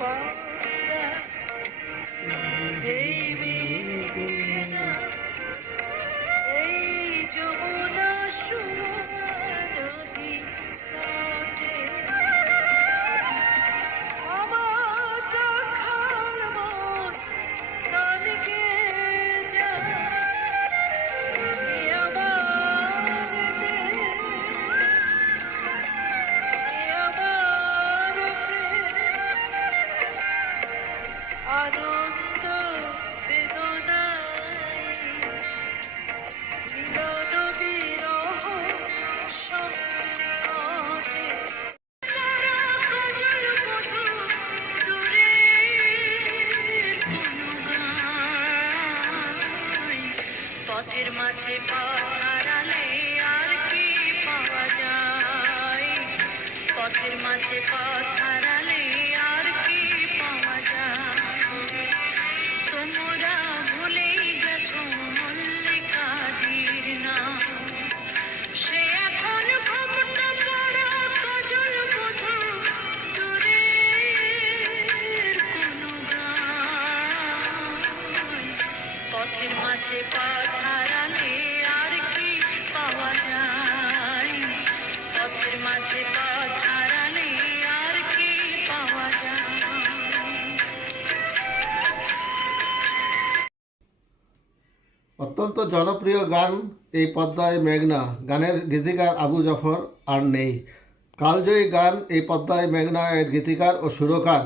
এই পথের মাঝে পথ আর কি পাওয়া যায়? পথের মাঝে পথ হারালে আর কি পাওয়া যায়? তোমরা অত্যন্ত জনপ্রিয় গান এই পদ্মায় মেঘনা। গানের গীতিকার আবু জাফর আর নেই। কালজয়ী গান এই পদ্মায় মেঘনা এর গীতিকার ও সুরকার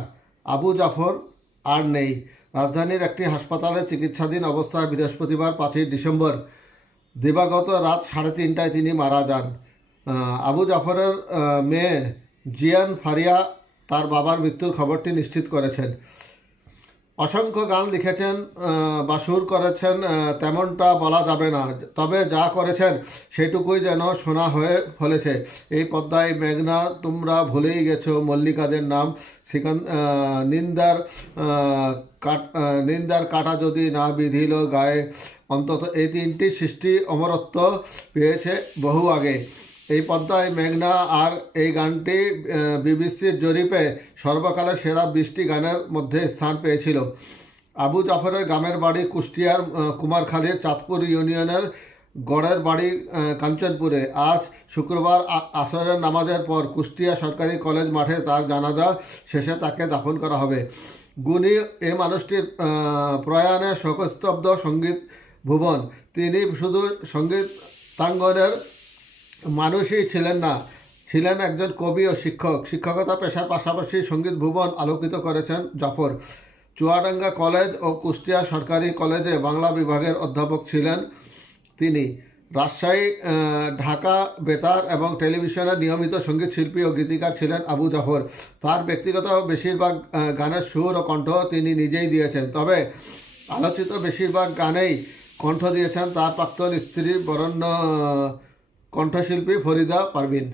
আবু জাফর আর নেই। রাজধানীর একটি হাসপাতালে চিকিৎসাধীন অবস্থায় বৃহস্পতিবার পাঁচই ডিসেম্বর দিবাগত রাত সাড়ে তিনটায় তিনি মারা যান। আবু জাফরের মেয়ে জিয়ান ফারিয়া তার বাবার মৃত্যুর খবরটি নিশ্চিত করেছেন। অসংখ্য গান লিখেছেন বা সুর করেছেন তেমনটা বলা যাবে না। তবে যা করেছেন সেটুকুই যেন শোনা হয়ে ফলেছে। এই পদ্মায় মেঘনা, তোমরা ভুলেই গেছো মল্লিকাদের নাম। সিকান নিন্দার কাট নিন্দার কাটা যদি না বিধিল গায়ে, অন্তত এই তিনটি সৃষ্টি অমরত্ব পেয়েছে বহু আগে। এই পদ্মায় মেঘনা আর এই গানটি বিবিসির জরিপে সর্বকালের সেরা বিশটি গানের মধ্যে স্থান পেয়েছিল। আবু জাফরের গ্রামের বাড়ি কুষ্টিয়ার কুমারখালীর চাঁদপুর ইউনিয়নের গড়ের বাড়ি কাঞ্চনপুরে। আজ শুক্রবার আসরের নামাজের পর কুষ্টিয়া সরকারি কলেজ মাঠে তার জানাজা শেষে তাকে দাফন করা হবে। গুণী এই মানুষটির প্রয়াণে শোকস্তব্ধ সংগীত ভুবন। তিনি শুধু সঙ্গীতাঙ্গনের মানুষই ছিলেন না। ছিলেন একজন কবি ও শিক্ষক। শিক্ষকতা পেশার পাশাপাশি সংগীত ভুবন আলোকিত করেছেন জাফর। চুয়াডাঙ্গা কলেজ ও কুষ্টিয়া সরকারি কলেজে বাংলা বিভাগের অধ্যাপক ছিলেন তিনি। রাজশাহী ঢাকা, বেতার এবং টেলিভিশনের নিয়মিত সংগীত শিল্পী ও গীতিকার ছিলেন আবু জাফর। তার ব্যক্তিগত বেশিরভাগ গানের সুর ও কণ্ঠ তিনি নিজেই দিয়েছেন। তবে আলোচিত বেশিরভাগ গানেই কণ্ঠ দিয়েছেন তার প্রাক্তন স্ত্রী বরণ্য কণ্ঠশিল্পী ফরিদা পারভিন।